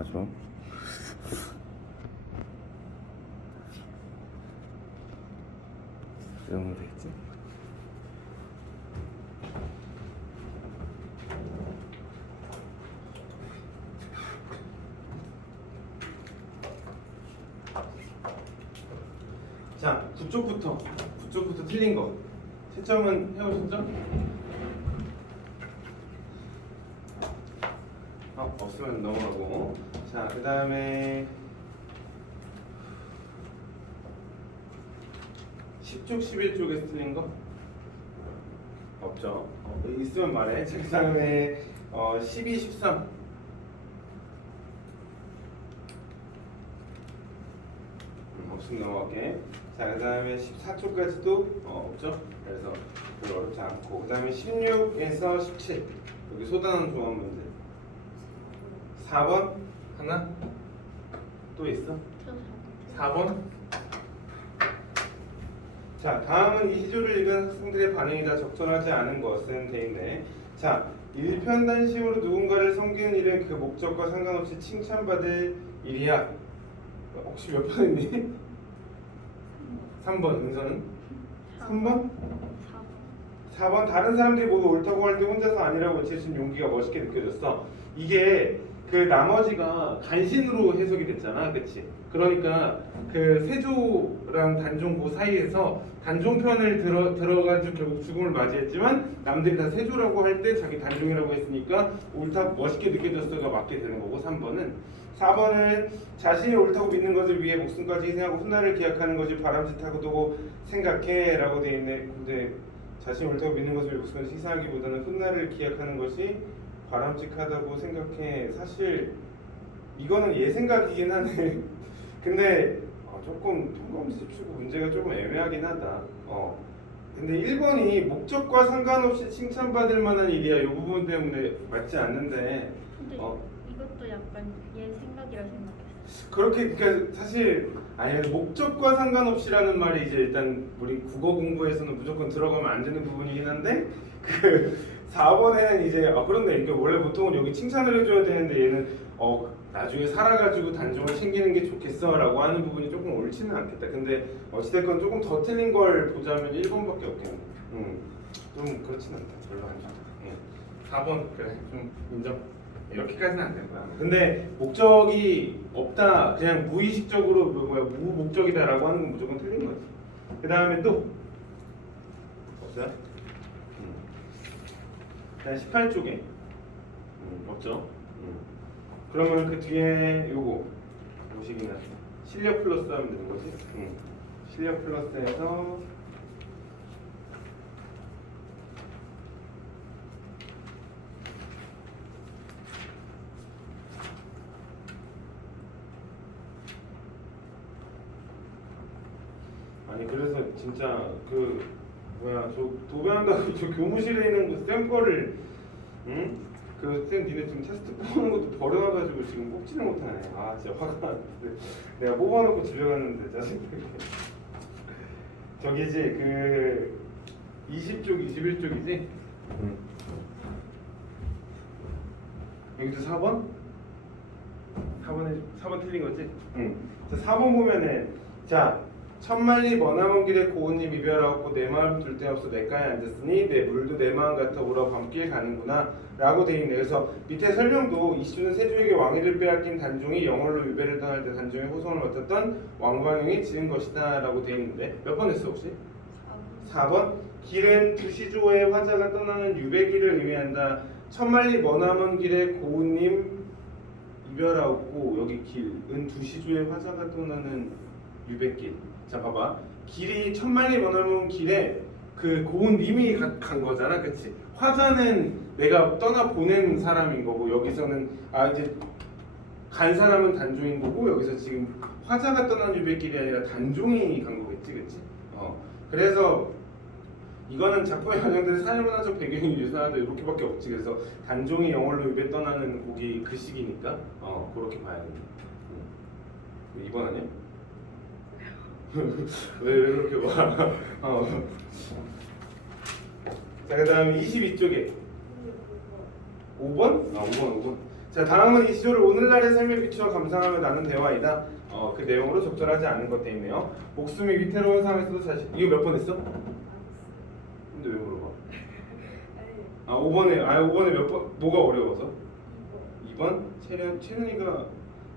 봐줘. 이러면 되겠지? 자, 9쪽부터 틀린 거. 채점은 해오셨죠? 없으면 넘어가고. 자, 그 다음에 10쪽, 11쪽에서 틀린 거? 없죠? 있으면 말해. 자, 그 다음에 12, 13. 없으면 넘어갈게. 자, 그 다음에 14쪽까지도 없죠? 그래서 별로 어렵지 않고. 그 다음에 16에서 17. 여기 소단원 조합 문제. 4번 하나 또 있어? 4번. 자, 다음은 이 시조를 읽은 학생들의 반응이 다 적절하지 않은 것은 돼 있네. 자, 일편단심으로 누군가를 섬기는 일은 그 목적과 상관없이 칭찬받을 일이야. 혹시 몇 번 했니? 3번. 은서는? 3번? 4번. 다른 사람들이 모두 옳다고 할 때 혼자서 아니라고 외치신 용기가 멋있게 느껴졌어. 이게 그 나머지가 간신으로 해석이 됐잖아, 그치? 그러니까 그 세조랑 단종 그 사이에서 단종편을 들어가지고 결국 죽음을 맞이했지만 남들이 다 세조라고 할 때 자기 단종이라고 했으니까 옳다 멋있게 느껴졌어가 맞게 되는 거고. 3번은 4번은 자신이 옳다고 믿는 것을 위해 목숨까지 희생하고 훗날을 기약하는 것이 바람직하다고 생각해 라고 돼 있네. 근데 자신이 옳다고 믿는 것을 위해 목숨까지 희생하기보다는 훗날을 기약하는 것이 바람직하다고 생각해. 사실 이거는 얘 생각이긴 하네. 근데 조금 통감지 추고 문제가 조금 애매하긴 하다. 근데 1번이 목적과 상관없이 칭찬받을 만한 일이야. 이 부분 때문에 맞지 않는데. 근데 이것도 약간 얘 생각이라 생각했어. 그렇게 그러니까 사실 아니 목적과 상관없이라는 말이 이제 일단 우리 국어 공부에서는 무조건 들어가면 안 되는 부분이긴 한데 그 4번에는 이제 그런데 이게 원래 보통은 여기 칭찬을 해줘야 되는데 얘는 나중에 살아가지고 단종을 챙기는 게 좋겠어라고 하는 부분이 조금 옳지는 않겠다. 근데 어찌됐건 조금 더 틀린 걸 보자면 1번밖에 없겠네. 좀 그렇진 않다. 별로 안 좋다. 4번 그래 좀 인정. 이렇게까지는 안 된 거야. 근데 목적이 없다, 그냥 무의식적으로 무목적이다라고 하는 건 무조건 틀린 거지. 그 다음에 또 없어요? 자, 18쪽에 없죠? 그러면 그 뒤에 요거 뭐식이나 실력 플러스 하면 되는 거지? 실력 플러스에서 아니 그래서 진짜 그 저 도배한다고 저 교무실에 있는 그 샘플을 그 쌤 니네 지금 테스트 뽑는 것도 버려놔가지고 지금 뽑지를 못하네. 진짜 화가 나는데 내가 뽑아놓고 집에 갔는데 짜증나게. 저기지 그 20쪽 21쪽이지? 여기도 4번? 4번 틀린 거지? 자, 4번 보면은 자 천만리 머나먼 길에 고운님 이별하고 내 마음 둘 데 없어 내가에 앉았으니 내 물도 내 마음 같아 울어 밤길 가는구나 라고 돼 있네. 그래서 밑에 설명도 이시조는 세조에게 왕위를 빼앗긴 단종이 영월로 유배를 떠날 때 단종의 호송을 맡았던 왕광영이 지은 것이다 라고 돼 있는데 몇 번 했어 혹시? 4번. 길은 두시조의 화자가 떠나는 유배길을 의미한다. 천만리 머나먼 길에 고운님 이별하고 여기 길은 두시조의 화자가 떠나는 유배길. 자 봐봐, 길이 천만리 머나먼 길에 그 고운님이 간 거잖아, 그치? 화자는 내가 떠나 보낸 사람인 거고 여기서는 이제 간 사람은 단종인 거고 여기서 지금 화자가 떠난 유배길이 아니라 단종이 간 거겠지, 그치? 그래서 이거는 작품에 반영된 사회문화적 배경이 유사하다 이렇게밖에 없지. 그래서 단종이 영월로 유배 떠나는 곡이 그 시기니까 그렇게 봐야 된다. 2번 아니야? 왜 그렇게 봐? 자, 그 다음에 22쪽에 5번? 5번. 자, 다음은 이 시조를 오늘날의 삶에 비추어 감상하며 나눈 대화이다. 그 내용으로 적절하지 않은 것 돼 있네요. 목숨이 위태로운 상황에서도 자신. 이거 몇 번 했어? 근데 왜 물어봐? 아, 5번에 몇 번? 뭐가 어려워서? 2번? 채련이가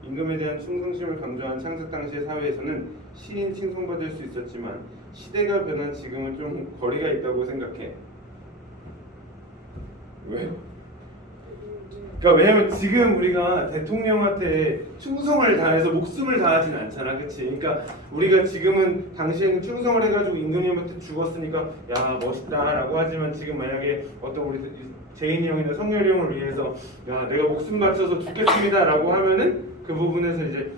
임금에 대한 충성심을 강조한 창작 당시의 사회에서는 시인 칭송받을 수 있었지만 시대가 변한 지금은 좀 거리가 있다고 생각해. 왜? 그러니까 왜냐면 지금 우리가 대통령한테 충성을 다해서 목숨을 다하진 않잖아, 그치? 그러니까 우리가 지금은 당시에는 충성을 해가지고 임금님한테 죽었으니까 야 멋있다라고 하지만 지금 만약에 어떤 우리 재인이 형이나 성열이 형을 위해서 야 내가 목숨 바쳐서 죽겠습니다라고 하면은 그 부분에서 이제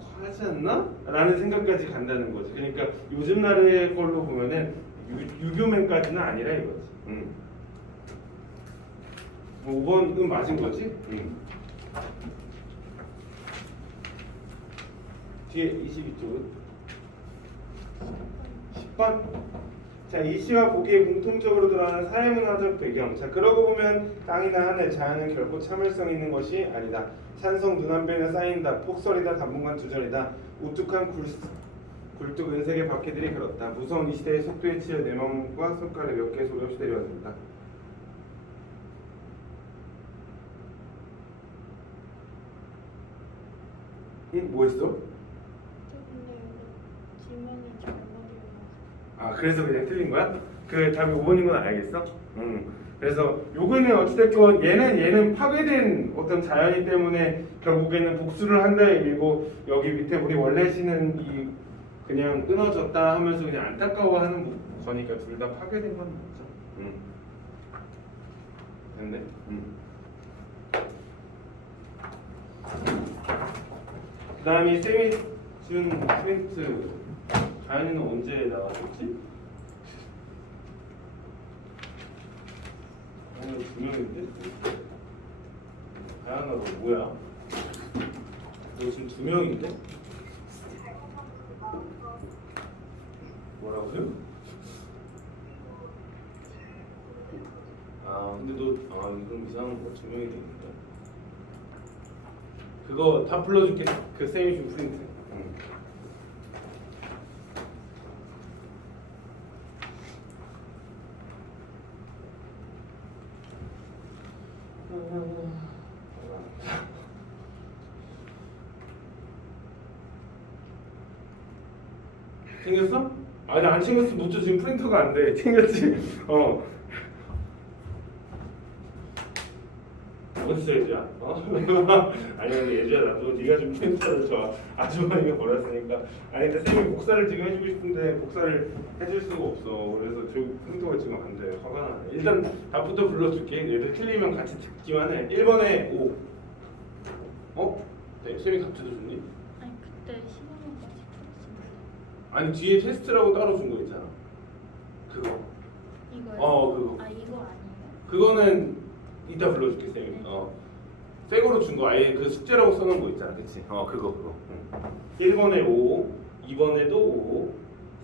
과하지 않나? 라는 생각까지 간다는 거지. 그러니까 요즘 날의 걸로 보면은 유교맨까지는 아니라 이거지. 5번은 맞은 거지? 뒤에 22쪽은? 10번? 자, 이 시와 보기에 공통적으로 드러나는 사회문화적 배경. 자, 그러고 보면 땅이나 하늘, 자연은 결코 참을성 있는 것이 아니다. 찬성 눈앞에는 쌓인다. 폭설이다. 당분간 두절이다. 우뚝한 굴뚝 은색의 바퀴들이 그렇다. 무서운 이 시대의 속도에 치여 내 마음과 손가락에 몇 개 소리 없이 내려앉는다. 뭐 했어? 저 근데 여기 지문이 잘못 읽어서. 아, 그래서 그냥 틀린 거야? 그 답이 5번인 건 알겠어? 그래서 요거는 어찌됐건 얘는 파괴된 어떤 자연이 때문에 결국에는 복수를 한다 얘기고, 여기 밑에 우리 원래 시는 이 그냥 끊어졌다 하면서 그냥 안타까워하는 거니까 둘 다 파괴된 건 맞죠. 됐네. 그 다음이 쌤이 준 프린트. 가연이는 언제 나왔었지? 가연이 2명인데? 가연아 너 뭐야? 너 지금 2명인데? 뭐라고요? 아 근데 너 이건 이상한 거 2명이 되는데. 그거 다 불러줄게. 그 쌤이 준 프린트. 챙겼어? 아니 안 챙겼어. 무조 지금 프린터가 안 돼. 챙겼지? 어딨어 예주야? 아니 근데 예주야 나도 네가 좀 프린터를 줘. 아주머니가 버렸으니까. 아니 근데 쌤이 복사를 지금 해주고 싶은데 복사를 해줄 수가 없어. 그래서 저 프린터가 지금 안 돼. 화가 나. 일단 답부터 불러줄게. 얘들 틀리면 같이 듣기만 해. 1번에 5. 네, 쌤이 답지도 줬니? 아니 그때 15번까지 풀었습니다. 아니 뒤에 테스트라고 따로 준 거 있잖아. 그거. 이거요? 그거. 아 이거 아니에요? 그거는 이따 불러줄게 쌤이. 새거로 준 거 아예 그 숙제라고 써놓은 거 있잖아, 그치? 그거. 1번에 5, 2번에도 5,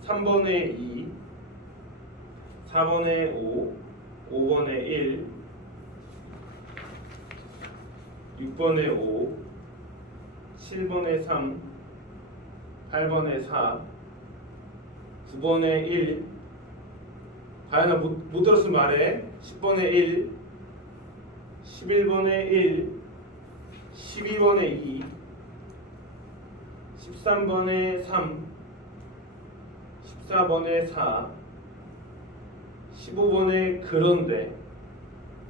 3번에 2, 4번에 5, 5번에 1, 6번에 5, 7번에 3, 8번에 4, 9번에 1. 가연아 못 들었으면 말해. 10번에 1, 11번에 1, 12번에 2, 13번에 3, 14번에 4, 15번에 그런데,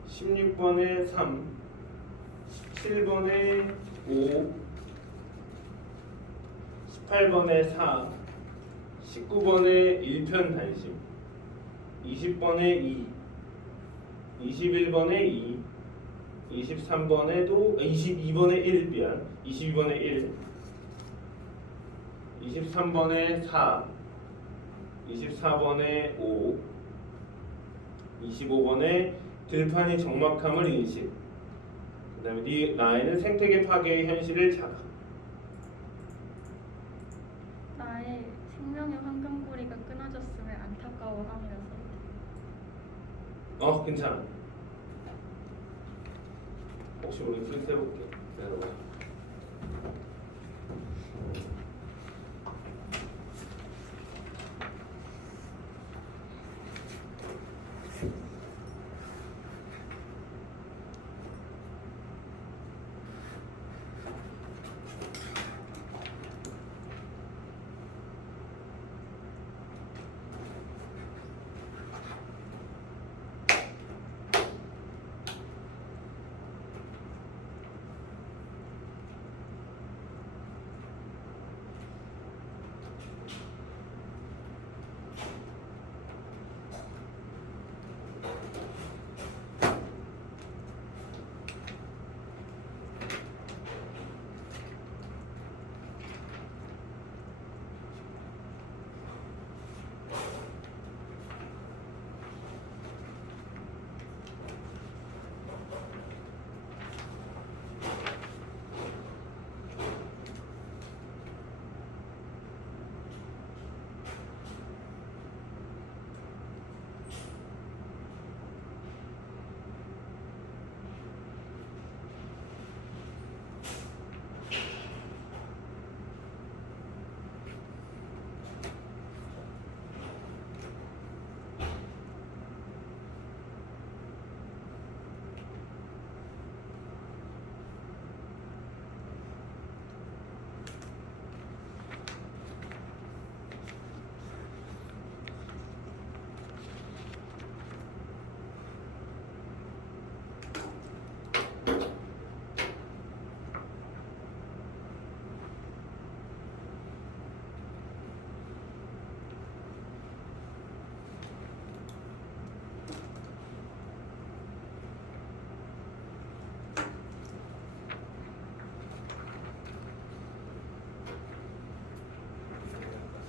16번에 3, 17번에 5, 18번에 4, 19번에 일편단심, 20번에 2, 21번에 2, 23번에도 22번에 1 미안 22번에 1, 23번에 4, 24번에 5, 25번에 들판이 적막함을 인식. 그 다음에 네 나에는 생태계 파괴의 현실을 자각. 나의 생명의 환경고리가 끊어졌음을 안타까워함이라서. 괜찮아. 혹시 모르니 프린트 해볼게. 기다려봐.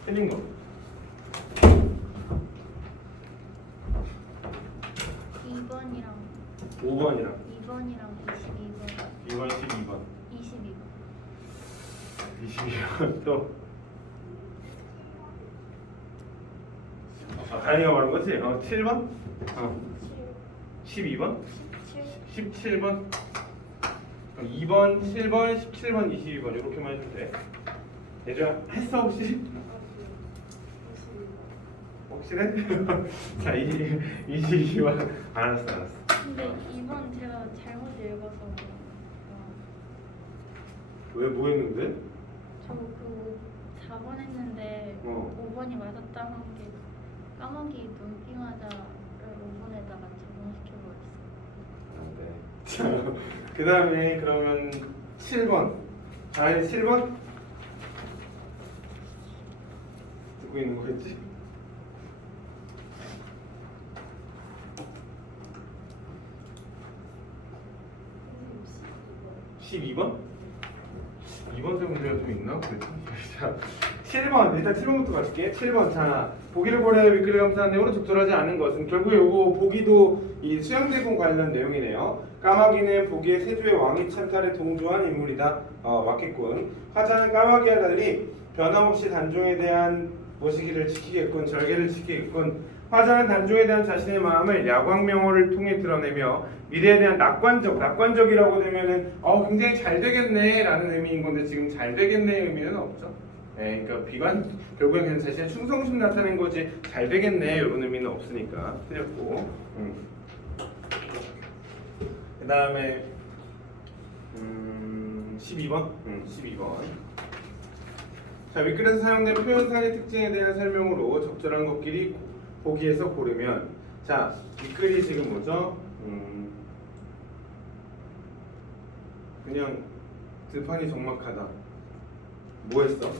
틀린 거. 2번이랑 5번이랑 2번이랑 22번. 2번, 12번. 22번. 22번 또. 가인이가 말한 거지? 7번? 12번? 17. 17번? 2번, 7번, 17번, 22번 이렇게만 해주면 돼. 얘들아 했어 혹시? 확실해? 자, 22번. 알았어. 근데 2번 제가 잘못 읽어서 왜 뭐 했는데? 저 그 4번 했는데 5번이 맞았다 한 게 까마귀 눈빙하자를 5번에다가 적용시켜버렸어요. 네. 자, 그 다음에 그러면 7번. 가인이 7번? 듣고 있는 거겠지? 선생님 12번? 2번 세 문제가 좀 있나? 그랬지? 자, 7번 일단 7번부터 가줄게. 7번 자 보기를 고려해 윗글을 감사한 내용으로 적절하지 않은 것은 결국 요거 보기도 이 수양대군 관련 내용이네요. 까마귀는 보기의 세조의 왕위 찬탈에 동조한 인물이다. 맞겠군. 화자는 까마귀와 달리 변함없이 단종에 대한 모시기를 지키겠군. 절개를 지키겠군. 화자는 단종에 대한 자신의 마음을 야광명호를 통해 드러내며 미래에 대한 낙관적이라고 되면은 굉장히 잘 되겠네 라는 의미인 건데 지금 잘 되겠네 의미는 없죠. 네, 그러니까 비관 결국엔 그냥 자신의 충성심 나타낸 거지 잘 되겠네 이런 의미는 없으니까 틀렸고. 그 다음에 12번. 12번. 자, 윗글에서 사용된 표현상의 특징에 대한 설명으로 적절한 것끼리 보기에서 고르면 자, 윗글이 지금 뭐죠? 그냥 들판이 적막하다. 뭐 했어?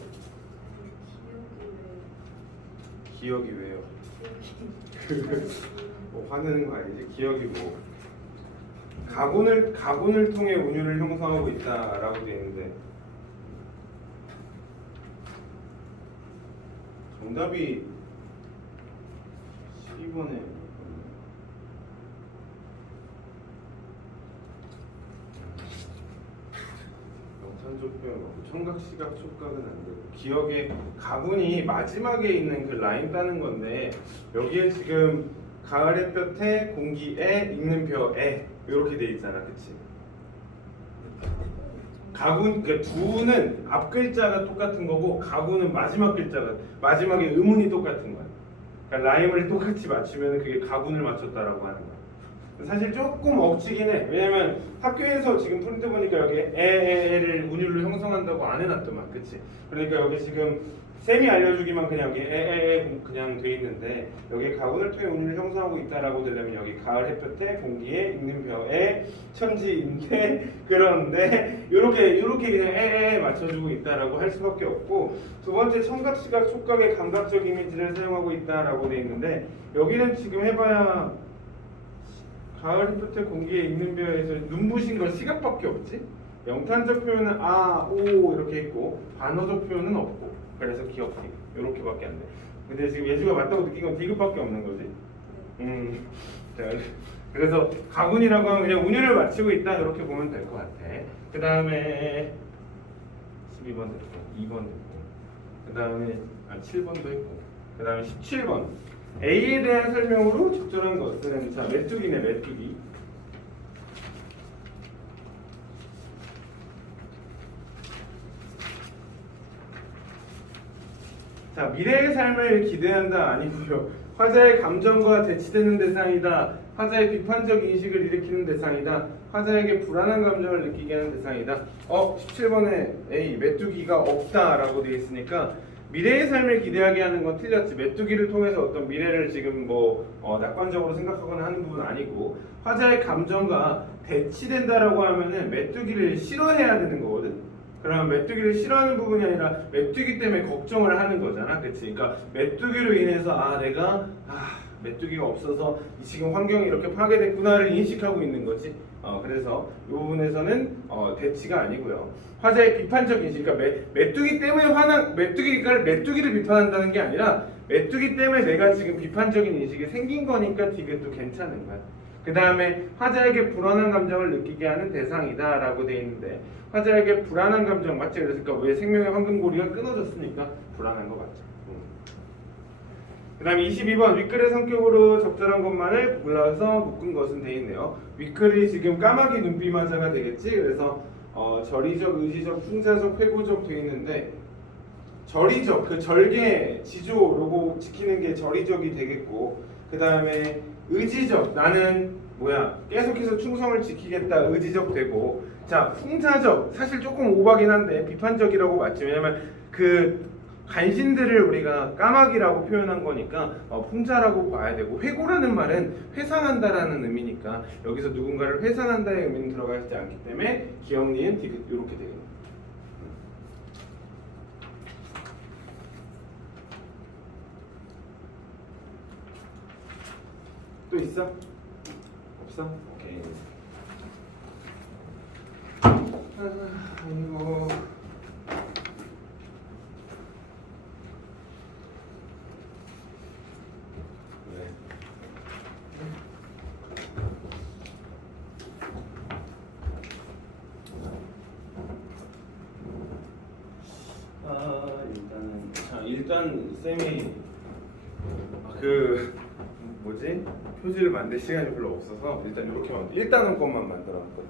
기억이 왜요? 뭐 화내는 거 아니지? 기억이 뭐 가군을 통해 운율을 형성하고 있다라고 되어 있는데 정답이 12번에 영산적 표현 청각, 시각, 촉각은 안 되고 기억의 가군이 마지막에 있는 그 라인 따는 건데 여기에 지금 가을 햇볕에 공기에 익는 벼에 이렇게 돼 있잖아, 그치? 가군 그러니까 두는 앞 글자가 똑같은 거고 가군은 마지막 글자가 마지막에 의문이 똑같은 거야. 그러니까 라임을 똑같이 맞추면 그게 가군을 맞췄다라고 하는 거야. 사실 조금 억지긴 해. 왜냐면 학교에서 지금 프린트 보니까 여기 에를 운율로 형성한다고 안 해놨더만, 그치? 그러니까 여기 지금 쌤이 알려주기만 그냥 여기 에에에 그냥 돼 있는데 여기 가군을 통해 운율을 형성하고 있다라고 되려면 여기 가을 햇볕에 공기에 있는 벼에 천지인데 그런데 요렇게 그냥 에에 맞춰주고 있다라고 할 수밖에 없고, 두 번째 청각 시각 촉각의 감각적 이미지를 사용하고 있다라고 돼 있는데 여기는 지금 해봐야 가을 햇볕에 공기에 있는 벼에서 눈부신 건 시각밖에 없지. 영탄적 표현은 아, 오 이렇게 있고 반어적 표현은 없고, 그래서 기억 디귿 이렇게밖에 안 돼. 근데 지금 예주가 맞다고 느낀 건 디귿밖에 없는 거지. 자, 그래서 가군이라고 하면 그냥 운율을 맞추고 있다 이렇게 보면 될 것 같아. 그 다음에 12번 됐고 2번 됐고 그 다음에 7번도 했고 그 다음에 17번 A에 대한 설명으로 적절한 것은 자 메뚜기네 메뚜기. 자 미래의 삶을 기대한다 아니고요. 화자의 감정과 대치되는 대상이다. 화자의 비판적 인식을 일으키는 대상이다. 화자에게 불안한 감정을 느끼게 하는 대상이다. 17번에 A 메뚜기가 없다라고 되어 있으니까 미래의 삶을 기대하게 하는 건 틀렸지. 메뚜기를 통해서 어떤 미래를 지금 낙관적으로 생각하거나 하는 부분은 아니고, 화자의 감정과 대치된다라고 하면은 메뚜기를 싫어해야 되는 거거든. 그러면 메뚜기를 싫어하는 부분이 아니라 메뚜기 때문에 걱정을 하는 거잖아, 그치? 그러니까 메뚜기로 인해서 내가 메뚜기가 없어서 지금 환경이 이렇게 파괴됐구나를 인식하고 있는 거지. 그래서 이 부분에서는 대치가 아니고요. 화자의 비판적 인식, 그러니까 메뚜기 때문에 메뚜기를 비판한다는 게 아니라 메뚜기 때문에 내가 지금 비판적인 인식이 생긴 거니까 디귿도 괜찮은 거야. 그 다음에 화자에게 불안한 감정을 느끼게 하는 대상이다라고 돼 있는데, 화자에게 불안한 감정 맞지? 그러니까 왜 생명의 황금고리가 끊어졌으니까 불안한 거 맞죠? 그 다음에 22번 윗글의 성격으로 적절한 것만을 골라서 묶은 것은 돼 있네요. 윗글이 지금 까마귀 눈비마자가 되겠지? 그래서 절이적, 의지적, 풍자적, 회고적 돼 있는데, 절이적, 그 절개, 지조 로고 지키는 게 절이적이 되겠고, 그 다음에 의지적, 나는 계속해서 충성을 지키겠다, 의지적 되고, 자 풍자적, 사실 조금 오바긴 한데 비판적이라고 맞지. 왜냐면 그 간신들을 우리가 까마귀라고 표현한 거니까 풍자라고 봐야 되고, 회고라는 말은 회상한다라는 의미니까 여기서 누군가를 회상한다의 의미는 들어가 있지 않기 때문에 기억, 니은, 디귿 이렇게 되겠네요. 또 있어? 없어? 오케이. 아이고. 일단 쌤이 표지를 만들 시간이 별로 없어서 일단 이렇게 1단원 것만 만들어놨거든.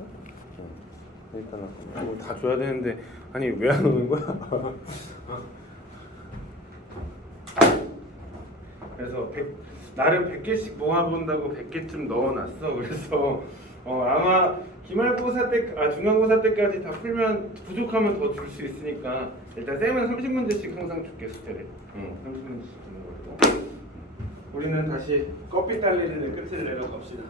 1단원 것만. 이거 다 줘야 되는데 아니 왜 안 오는 거야? 그래서 나름 100개씩 모아본다고 100개쯤 넣어놨어. 그래서 아마 기말고사 때, 중간고사 때까지 다 풀면 부족하면 더 줄 수 있으니까 일단 쌤은 30문제씩 항상 줄게, 숙제를. 30문제씩 주는 거고. 우리는 다시 커피 딸리를 끝을 내러 갑시다.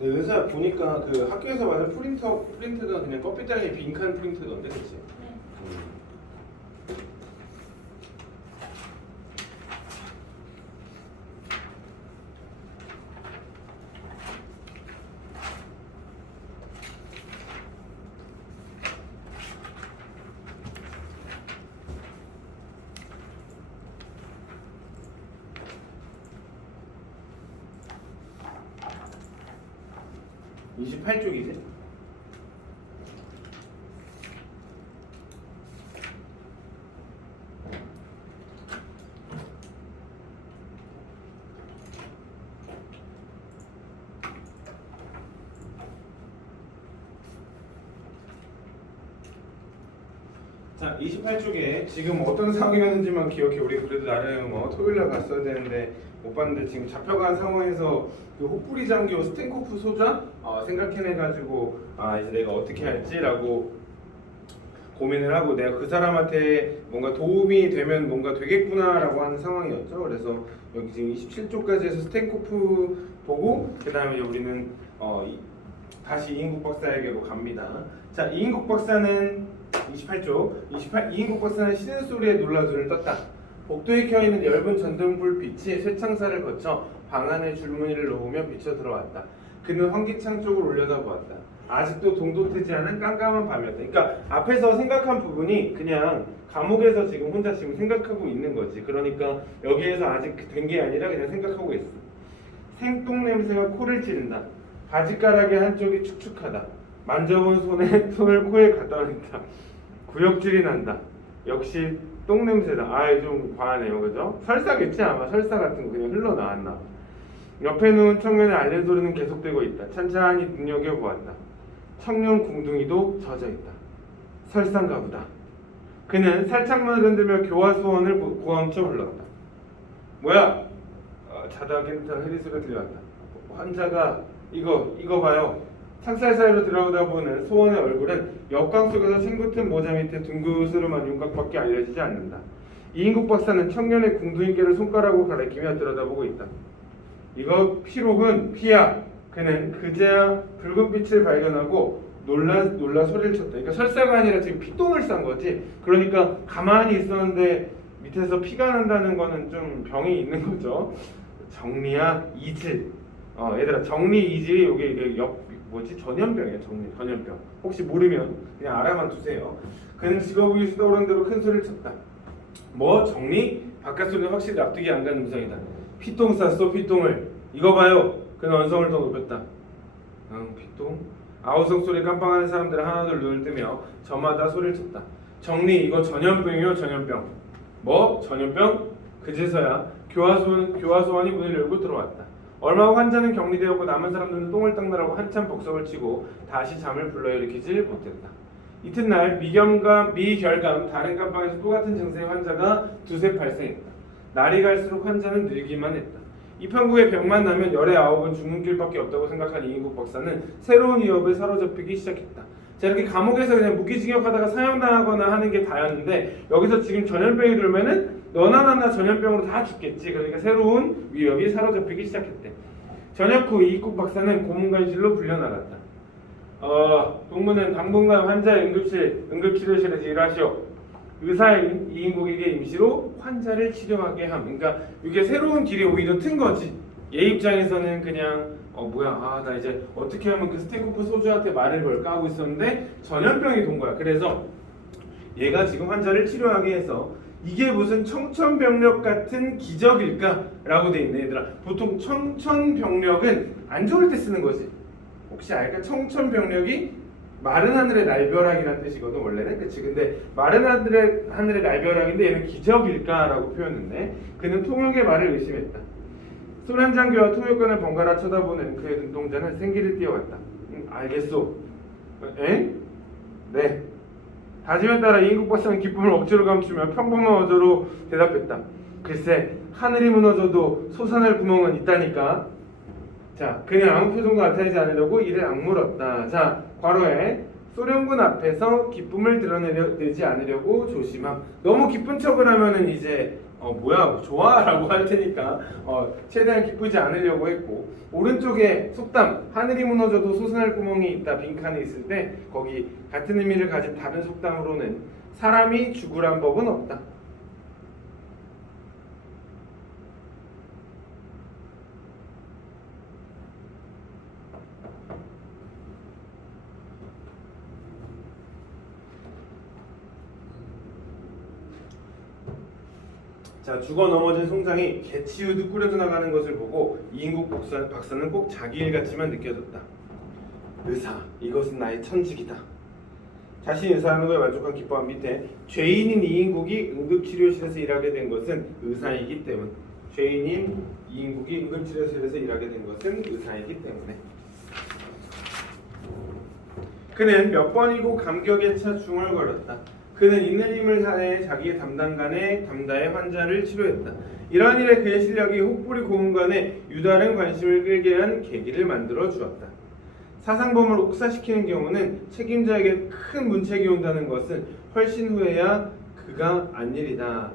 네, 은서야 보니까 그 학교에서 받은 프린트가 그냥 커피 딸린 빈칸 프린트던데, 그치? 네. 28쪽이지? 자, 28쪽에 지금 어떤 상황이었는지만 기억해. 우리 그래도 나름 토요일날 갔어야 되는데 못 봤는데 지금 잡혀간 상황에서 그 호프리 장교 스탠코프 소자 생각해내가지고 이제 내가 어떻게 할지라고 고민을 하고 내가 그 사람한테 뭔가 도움이 되면 뭔가 되겠구나라고 하는 상황이었죠. 그래서 여기 지금 27쪽까지 해서 스탠코프 보고 그 다음에 우리는 다시 이인국 박사에게로 갑니다. 자, 이인국 박사는 28쪽 이인국 박사는 쉬는 소리에 놀라 눈을 떴다. 복도에 켜있는 엷은 전등불빛이 쇠창살을 거쳐 방 안에 줄무늬를 놓으며 비쳐 들어왔다. 그는 환기창 쪽을 올려다보았다. 아직도 동도트지 않은 깜깜한 밤이었다. 그러니까 앞에서 생각한 부분이 그냥 감옥에서 지금 혼자 지금 생각하고 있는 거지. 그러니까 여기에서 아직 된 게 아니라 그냥 생각하고 있어. 생똥 냄새가 코를 찌른다. 바지가락의 한쪽이 축축하다. 만져본 손을 코에 갖다 댔다. 구역질이 난다. 역시 똥 냄새다. 좀 과하네요, 그죠? 설사겠지 아마. 설사 같은 거 그냥 흘러나왔나. 옆에 누운 청년의 앓는 소리는 계속되고 있다. 찬찬히 눈여겨보았다. 청년 궁둥이도 젖어있다. 설사인가 보다. 그는 살짝만 흔들며 교화소원을 고함쳐 불렀다. 뭐야? 자다가 깨는 듯한 흐리 소리가 들려왔다. 환자가 이거 봐요. 창살 사이로 들어오다 보는 소원의 얼굴은 역광 속에서 챙붙은 모자 밑에 둥그스름한 윤곽밖에 알려지지 않는다. 이인국 박사는 청년의 궁둥이깨를 손가락으로 가리키며 들여다보고 있다. 이거 피록은 피야. 그는 그제야 붉은 빛을 발견하고 놀라 소리를 쳤다. 그러니까 설사가 아니라 지금 피똥을 싼 거지. 그러니까 가만히 있었는데 밑에서 피가 난다는 거는 좀 병이 있는 거죠. 정리야 이질. 얘들아 정리 이질이 이게 전염병이야. 전염병. 혹시 모르면 그냥 알아만 두세요. 그는 직업이 수다오른 대로 큰 소리를 쳤다. 뭐 정리? 바깥 소리는 확실히 납득이 안 가는 음성이다. 피똥 쌌어 피똥을. 이거 봐요. 그는 언성을 더 높였다. 피똥? 아우성 소리에 깜빡하는 사람들은 하나둘 눈을 뜨며 저마다 소리를 쳤다. 정리 이거 전염병이요 전염병. 뭐? 전염병? 그제서야 교화소원이 문을 열고 들어왔다. 얼마 후 환자는 격리되었고 남은 사람들은 똥을 닦느라고 한참 복석을 치고 다시 잠을 불러일으키질 못했다. 이튿날 미결감 다른 감방에서 똑같은 증세의 환자가 두세 발생했다. 날이 갈수록 환자는 늘기만 했다. 이 판국의 병만 나면 열의 9은 죽는 길밖에 없다고 생각한 이인국 박사는 새로운 위협에 사로잡히기 시작했다. 자, 이렇게 감옥에서 그냥 무기징역하다가 사형당하거나 하는 게 다였는데 여기서 지금 전염병이 들면은 너나 나나 전염병으로 다 죽겠지. 그러니까 새로운 위협이 사로잡히기 시작했대. 저녁 후 이인국 박사는 고문관실로 불려나갔다. 동무는 당분간 환자의 응급치료실에서 일하시오. 의사인 이인국에게 임시로 환자를 치료하게 함. 그러니까 이게 새로운 길이 오히려 튼 거지. 얘 입장에서는 그냥 나 이제 어떻게 하면 그 스탠코프 소주한테 말을 걸까 하고 있었는데 전염병이 돈 거야. 그래서 얘가 지금 환자를 치료하게 해서 이게 무슨 청천벽력 같은 기적일까라고 돼 있네. 얘들아, 보통 청천벽력은 안 좋을 때 쓰는 거지. 혹시 알까? 청천벽력이 마른 하늘의 날벼락이라는 뜻이거든 원래는. 그치? 근데 마른 하늘의 날벼락인데 얘는 기적일까라고 표현했네. 그는 통역의 말을 의심했다. 술 한 잔교와 통역관을 번갈아 쳐다보는 그의 눈동자는 생기를 띄어갔다. 알겠소. 에? 네. 다짐에 따라 이인국 박사는 기쁨을 억지로 감추며 평범한 어조로 대답했다. 글쎄, 하늘이 무너져도 솟아날 구멍은 있다니까. 자, 그는 아무 표정도 나타내지 않으려고 이를 악물었다. 자, 괄호에 소련군 앞에서 기쁨을 드러내지 않으려고 조심함. 너무 기쁜 척을 하면은 이제 좋아라고 할 테니까 최대한 기쁘지 않으려고 했고, 오른쪽에 속담 하늘이 무너져도 솟아날 구멍이 있다 빈칸에 있을 때 거기 같은 의미를 가진 다른 속담으로는 사람이 죽으란 법은 없다. 자, 죽어 넘어진 송장이 개치우듯 꾸려져 나가는 것을 보고 이인국 박사는 꼭 자기 일 같지만 느껴졌다. 의사, 이것은 나의 천직이다. 자신이 의사하는 것에 만족한 기뻐한 밑에 죄인인 이인국이 응급치료실에서 일하게 된 것은 의사이기 때문. 죄인인 이인국이 응급치료실에서 일하게 된 것은 의사이기 때문에. 그는 몇 번이고 감격에 차 중얼거렸다. 그는 있는 힘을 다해 자기의 담당간에 담다해 환자를 치료했다. 이러한 일에 그의 실력이 혹부리 고문관에 유다른 관심을 끌게 한 계기를 만들어 주었다. 사상범을 옥사시키는 경우는 책임자에게 큰 문책이 온다는 것은 훨씬 후에야 그가 안 일이다.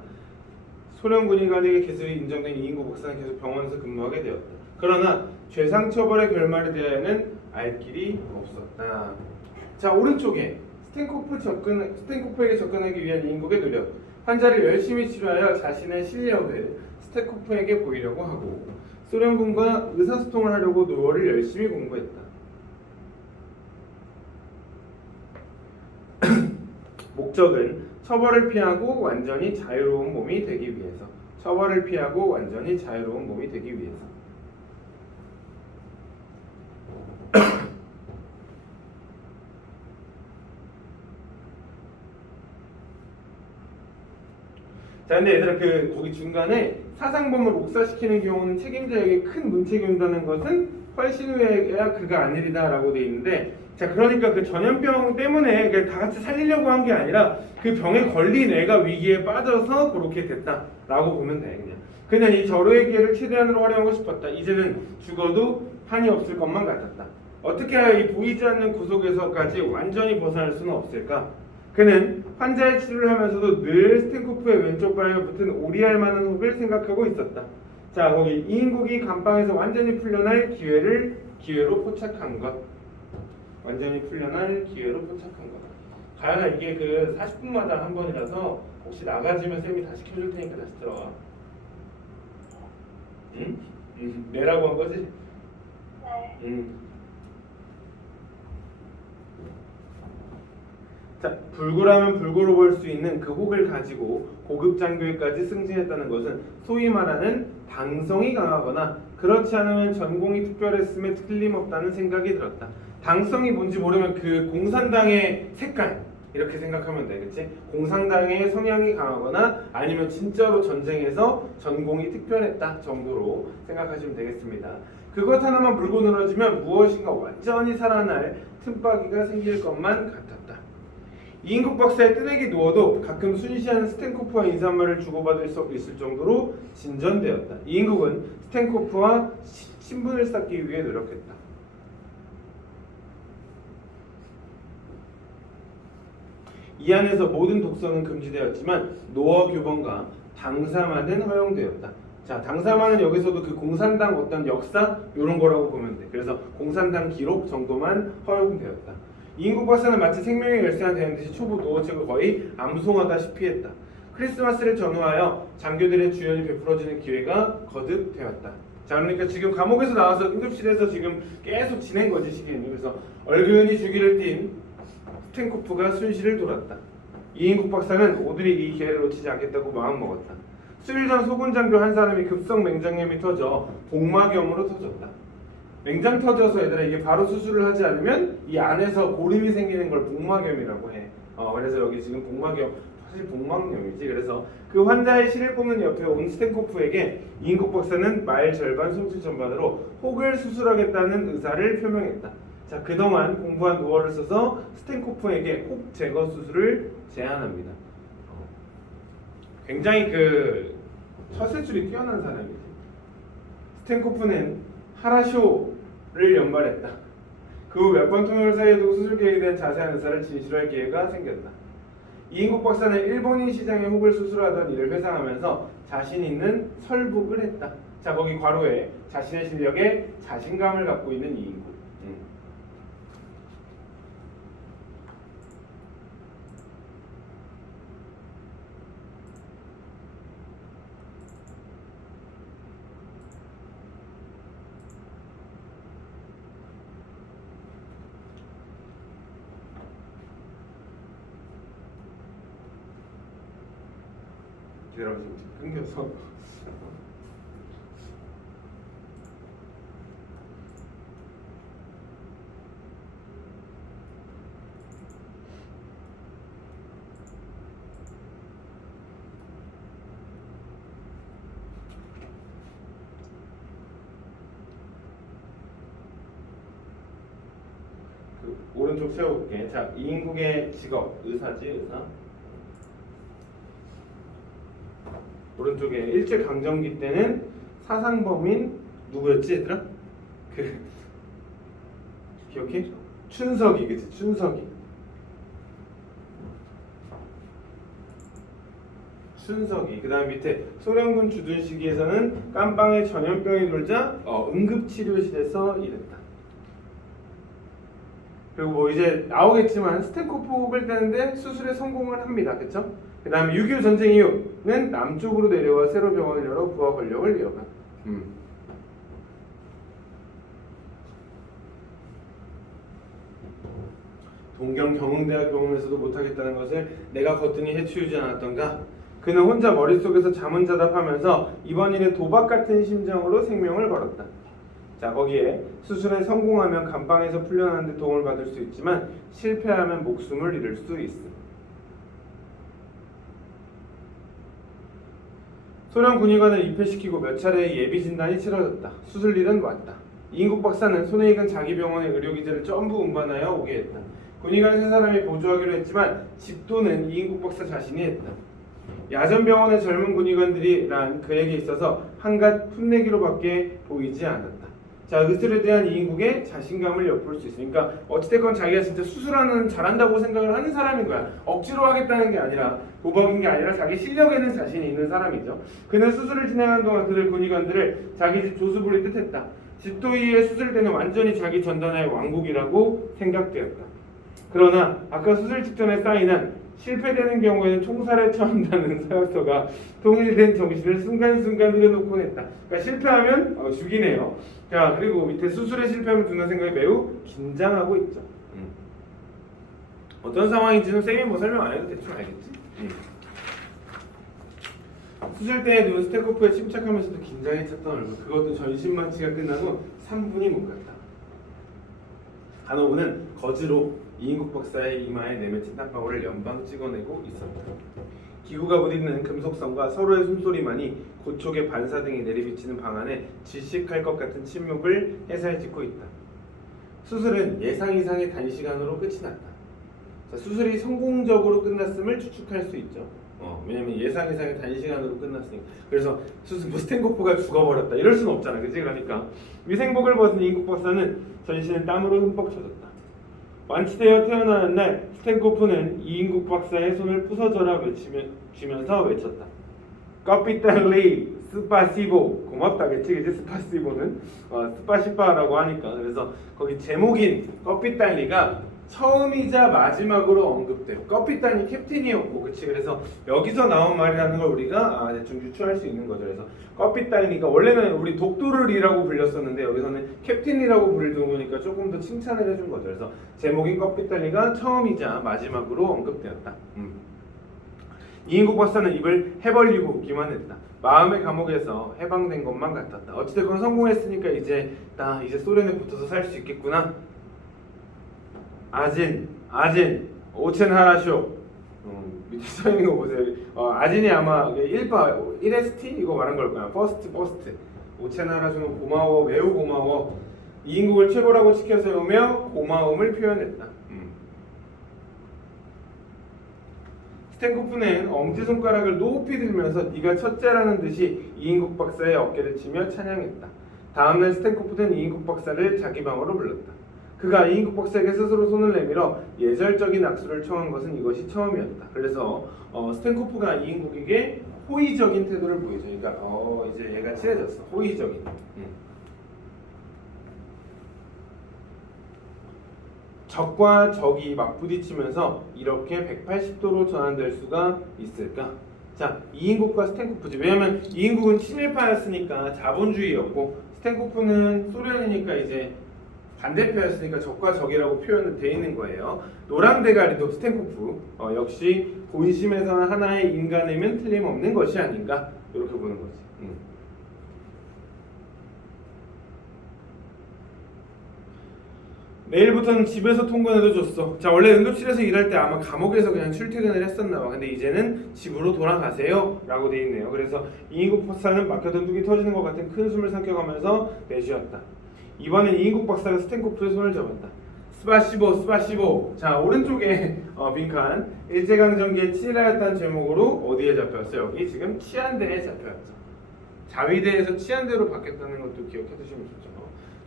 소련 군의관에게 개술이 인정된 이인국 박사는 계속 병원에서 근무하게 되었다. 그러나 죄상처벌의 결말에 대해서는 알 길이 없었다. 자, 오른쪽에 스텐코프에게 접근하기 위한 이인국의 노력. 환자를 열심히 치료하여 자신의 실력을 스텐코프에게 보이려고 하고 소련군과 의사소통을 하려고 노어를 열심히 공부했다. 목적은 처벌을 피하고 완전히 자유로운 몸이 되기 위해서. 처벌을 피하고 완전히 자유로운 몸이 되기 위해서. 자, 근데 얘들아 거기 중간에 사상범을 옥사시키는 경우는 책임자에게 큰 문책이 온다는 것은 훨씬 후에야 그가 안 일이다라고 돼 있는데, 자, 그러니까 그 전염병 때문에 그냥 다 같이 살리려고 한 게 아니라 그 병에 걸린 애가 위기에 빠져서 그렇게 됐다라고 보면 돼. 그냥 이 절호의 기회를 최대한으로 활용하고 싶었다. 이제는 죽어도 한이 없을 것만 같았다. 어떻게 해야 이 보이지 않는 구속에서까지 완전히 벗어날 수는 없을까? 그는 환자의 치료를 하면서도 늘 스텐코프의 왼쪽 발에 붙은 오리알 만한 혹을 생각하고 있었다. 자, 거기 이인국이 감방에서 완전히 풀려날 기회로 포착한 것. 완전히 풀려날 기회로 포착한 것. 가연아, 이게 그 40분마다 한 번이라서 혹시 나가지면 쌤이 다시 켜줄 테니까 다시 들어와. 응? 내라고 한 거지? 네. 응. 자, 불구라면 불구로 볼 수 있는 그 혹을 가지고 고급 장교에까지 승진했다는 것은 소위 말하는 당성이 강하거나 그렇지 않으면 전공이 특별했음에 틀림없다는 생각이 들었다. 당성이 뭔지 모르면 그 공산당의 색깔 이렇게 생각하면 돼, 그치? 공산당의 성향이 강하거나 아니면 진짜로 전쟁에서 전공이 특별했다 정도로 생각하시면 되겠습니다. 그것 하나만 물고 늘어지면 무엇인가 완전히 살아날 틈바귀가 생길 것만 같았다. 이인국 박사의 뜨내기 누워도 가끔 순시한 스텐코프와 인사말을 주고받을 수 있을 정도로 진전되었다. 이인국은 스텐코프와 친분을 쌓기 위해 노력했다. 이 안에서 모든 독서는 금지되었지만 노어 교본과 당사만은 허용되었다. 자, 당사만은 여기서도 그 공산당 어떤 역사 이런 거라고 보면 돼. 그래서 공산당 기록 정도만 허용되었다. 이인국 박사는 마치 생명의 열쇠가 되는 듯이 초보 노어책을 거의 암송하다시피 했다. 크리스마스를 전후하여 장교들의 주연이 베풀어지는 기회가 거듭되었다. 자, 그러니까 지금 감옥에서 나와서 응급실에서 지금 계속 지낸 거지, 시기는. 그래서 얼근히 주기를 띈 스텐코프가 순시를 돌았다. 이인국 박사는 오들이 이 기회를 놓치지 않겠다고 마음먹었다. 수일 전 소군 장교 한 사람이 급성 맹장염이 터져 복막염으로 터졌다. 맹장 터져서 얘들아 이게 바로 수술을 하지 않으면 이 안에서 고름이 생기는 걸 복막염이라고 해. 그래서 여기 지금 복막염, 사실 복막염이지. 그래서 그 환자의 실을 뽑는 옆에 온 스텐코프에게 이인국 박사는 말 절반 손짓 전반으로 혹을 수술하겠다는 의사를 표명했다. 자, 그동안 공부한 노어를 써서 스텐코프에게 혹 제거 수술을 제안합니다. 굉장히 그 처세술이 뛰어난 사람이지. 스텐코프는 하라쇼를 연발했다. 그 후 몇 번 통역을 사이에도 수술 계획에 대한 자세한 의사를 진실할 기회가 생겼다. 이인국 박사는 일본인 시장의 혹을 수술하던 일을 회상하면서 자신 있는 설북을 했다. 자, 거기 괄호에 자신의 실력에 자신감을 갖고 있는 이인국. 기다려보세요. 끊겨서. 오른쪽 세워볼게. 자, 이인국의 직업 의사지, 의사. 오른쪽에 일제강점기 때는 사상범인 누구였지, 얘들아? 그 기억해? 춘석이, 그치? 춘석이. 춘석이. 그 다음 밑에 소련군 주둔 시기에서는 깜빵에 전염병이 돌자 응급치료실에서 일했다. 그리고 뭐 이제 나오겠지만 스텐코프를 떼는데 수술에 성공을 합니다. 그쵸? 그 다음에 6.25 전쟁 이후는 남쪽으로 내려와 새로 병원을 열어 부하 권력을 이어간. 동경 경흥대학 병원에서도 못하겠다는 것을 내가 거뜬히 해치우지 않았던가. 그는 혼자 머릿속에서 자문자답하면서 이번 일에 도박 같은 심정으로 생명을 걸었다. 자, 거기에 수술에 성공하면 감방에서 풀려나는 데 도움을 받을 수 있지만 실패하면 목숨을 잃을 수 있음. 소련 군의관을 입회시키고 몇 차례의 예비 진단이 치러졌다. 수술일은 왔다. 이인국 박사는 손에 익은 자기 병원의 의료기재를 전부 운반하여 오게 했다. 군의관 세 사람이 보조하기로 했지만 집도는 이인국 박사 자신이 했다. 야전병원의 젊은 군의관들이란 그에게 있어서 한갓 풋내기로밖에 보이지 않았다. 자, 의술에 대한 이인국의 자신감을 엿볼 수 있으니까 어찌됐건 자기가 진짜 수술하는 잘한다고 생각을 하는 사람인 거야. 억지로 하겠다는 게 아니라 도박인 게 아니라 자기 실력에는 자신이 있는 사람이죠. 그는 수술을 진행하는 동안 그들 군의관들을 자기 집 조수부리 뜻했다. 집도의의 수술대는 완전히 자기 전단의 왕국이라고 생각되었다. 그러나 아까 수술 직전에 사인한 실패되는 경우에는 총살에 처한다는 서약서가 통일된 정신을 순간순간 흐려놓곤 했다. 그러니까 실패하면 죽이네요. 자, 그리고 밑에 수술에 실패하면 든다는 생각이 매우 긴장하고 있죠. 어떤 상황인지는 쌤이 뭐 설명 안 해도 대충 알겠지? 수술 때 눈 스테코프에 침착하면서도 긴장에 찼던 얼굴. 그것도 전신마취가 끝나고 3분이 못 갔다. 간호부는 거즈로 이인국 박사의 이마에 내맺힌 땀방울을 연방 찍어내고 있었다. 기구가 부딪는 금속성과 서로의 숨소리만이 고촉의 반사등이 내리비치는 방 안에 질식할 것 같은 침묵을 해살짓고 있다. 수술은 예상 이상의 단시간으로 끝이 났다. 자, 수술이 성공적으로 끝났음을 추측할 수 있죠. 왜냐면 예상 이상의 단시간으로 끝났으니까. 그래서 수술 스텐코프가 죽어버렸다 이럴 수는 없잖아, 그치? 그러니까 위생복을 벗은 이인국 박사는 전신은 땀으로 흠뻑 젖었다. 완치되어 태어나는 날 스텐코프는 이인국 박사의 손을 부서져라 쥐면서 외쳤다. 커피탈리 스파시보. 고맙다, 그치? 스파시보는 스파시파라고 하니까. 그래서 거기 제목인 커피탈리가 처음이자 마지막으로 언급돼요. 커피탈리 캡틴이었고, 그치? 그래서 여기서 나온 말이라는 걸 우리가 대충 유추할 수 있는 거죠. 그래서 커피탈리가 원래는 우리 독도를이라고 불렸었는데 여기서는 캡틴이라고 부를 정도니까 조금 더 칭찬을 해준 거죠. 그래서 제목인 커피탈리가 처음이자 마지막으로 언급되었다. 이인국 박사는 입을 해벌리고 웃기만 했다. 마음의 감옥에서 해방된 것만 같았다. 어찌됐건 성공했으니까 이제 소련에 붙어서 살 수 있겠구나. 아진, 오첸 하라쇼. 밑에 써있는 거 보세요. 아진이 아마 1ST? 이거 말한 걸 거야. 퍼스트. 오첸 하라쇼는 고마워, 매우 고마워. 이인국을 최고라고 지켜세우며 고마움을 표현했다. 스텐코프는 엄지손가락을 높이 들면서 네가 첫째라는 듯이 이인국 박사의 어깨를 치며 찬양했다. 다음날 스텐코프는 이인국 박사를 자기 방으로 불렀다. 그가 이인국 박사에게 스스로 손을 내밀어 예절적인 악수를 청한 것은 이것이 처음이었다. 그래서 스텐코프가 이인국에게 호의적인 태도를 보이죠. 그러니까 이제 얘가 친해졌어. 호의적인. 적과 적이 막 부딪히면서 이렇게 180도로 전환될 수가 있을까? 자, 이인국과 스텐코프지. 왜냐면 이인국은 친일파였으니까 자본주의였고 스텐코프는 소련이니까 이제 반대표였으니까 적과 적이라고 표현은 돼 있는 거예요. 노랑 대가리도 스텐코프 역시 본심에서는 하나의 인간이면 틀림없는 것이 아닌가 이렇게 보는 거지. 내일부터는 집에서 통근해도 줬어. 자, 원래 응급실에서 일할 때 아마 감옥에서 그냥 출퇴근을 했었나 봐. 근데 이제는 집으로 돌아가세요 라고 돼 있네요. 그래서 이인국 박사는 막혀둔 뚝이 터지는 것 같은 큰 숨을 삼켜가면서 내쉬었다. 이번엔 이인국 박사가 스텐코프의 손을 잡았다. 스파시보. 자, 오른쪽에 빈칸 일제강점기에 치안했다는 제목으로 어디에 잡혔어요? 여기 지금 치안대에 잡혔죠. 자위대에서 치안대로 바뀌었다는 것도 기억해 두시면 좋죠.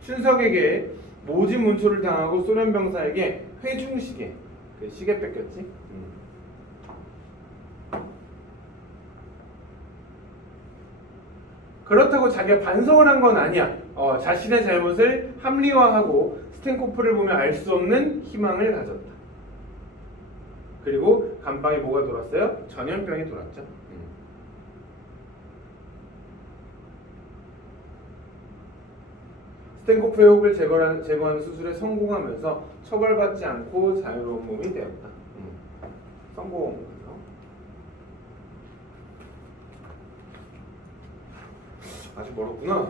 춘석에게 모진 문초를 당하고 소련 병사에게 회중시계, 그 시계 뺏겼지? 그렇다고 자기가 반성을 한 건 아니야. 자신의 잘못을 합리화하고 스텐코프를 보면 알 수 없는 희망을 가졌다. 그리고 감방에 뭐가 돌았어요? 전염병이 돌았죠. 스텐코프의 혹을 제거하는 수술에 성공하면서 처벌받지 않고 자유로운 몸이 되었다. 성공한 거죠. 아직 멀었구나.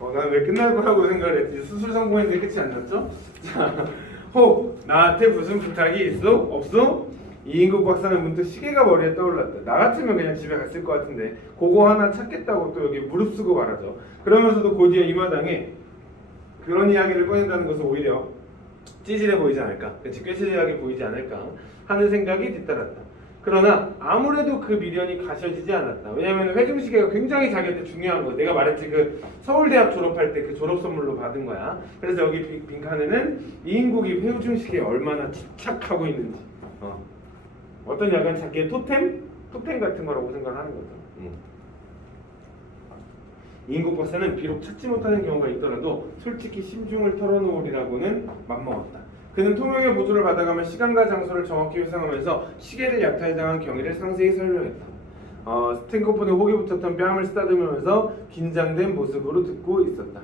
난 왜 끝날 거라고 생각을 했지. 수술 성공했는데 끝이 안 났죠? 자, 혹 나한테 무슨 부탁이 있어? 없어? 이인국 박사는 문득 시계가 머리에 떠올랐다. 나 같으면 그냥 집에 갔을 것 같은데 그거 하나 찾겠다고 또 여기 무릅쓰고 말하죠. 그러면서도 곧이어 이 마당에 그런 이야기를 꺼낸다는 것은 오히려 찌질해 보이지 않을까, 그치, 꾀질하게 보이지 않을까 하는 생각이 뒤따랐다. 그러나 아무래도 그 미련이 가셔지지 않았다. 왜냐하면 회중시계가 굉장히 자기한테 중요한 거. 내가 말했지, 그 서울대학 졸업할 때 그 졸업 선물로 받은 거야. 그래서 여기 빈칸에는 이인국이 회중시계에 얼마나 집착하고 있는지, 어떤 약간 자기의 토템 같은 거라고 생각을 하는 거죠. 이인국 박사는 비록 찾지 못하는 경우가 있더라도 솔직히 심중을 털어놓으리라고는 맘먹었다. 그는 통역의 보조를 받아가며 시간과 장소를 정확히 회상하면서 시계를 약탈당한 경위를 상세히 설명했다. 스텐코프는 혹이 붙었던 뺨을 쓰다듬으면서 긴장된 모습으로 듣고 있었다.